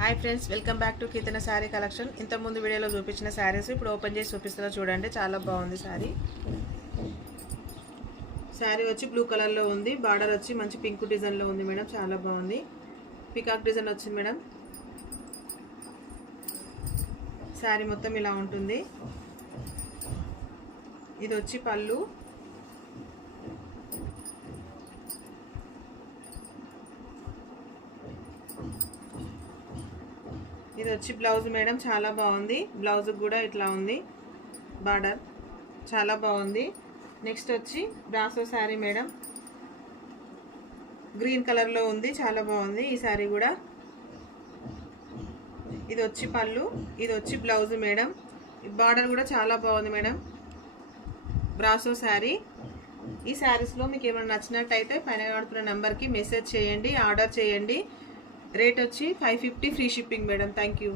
Hi friends, welcome back to Keerthana sari collection. ఇంత ముందు వీడియోలో చూపించిన శారీస్ ఇప్పుడు ఓపెన్ చేసి చూపిస్తున్నా చూడండి. చాలా బాగుంది శారీ. శారీ వచ్చి బ్లూ కలర్లో ఉంది. బార్డర్ వచ్చి మంచి పింక్ డిజైన్లో ఉంది మేడం. చాలా బాగుంది. పికాక్ డిజైన్ వచ్చింది మేడం. శారీ మొత్తం ఇలా ఉంటుంది. ఇది వచ్చి పళ్ళు. ఇది వచ్చి బ్లౌజ్ మేడం. చాలా బాగుంది. బ్లౌజ్ కూడా ఇట్లా ఉంది. బార్డర్ చాలా బాగుంది. నెక్స్ట్ వచ్చి బ్రాసో శారీ మేడం. గ్రీన్ కలర్లో ఉంది. చాలా బాగుంది ఈ శారీ కూడా. ఇది వచ్చి పళ్ళు. ఇది వచ్చి బ్లౌజ్ మేడం. బార్డర్ కూడా చాలా బాగుంది మేడం. బ్రాసో శారీ. ఈ శారీస్లో మీకు ఏమైనా నచ్చినట్టయితే పైన కడుతున్న నెంబర్కి మెసేజ్ చేయండి, ఆర్డర్ చేయండి. రేట్ వచ్చి 550 free shipping madam. Thank you.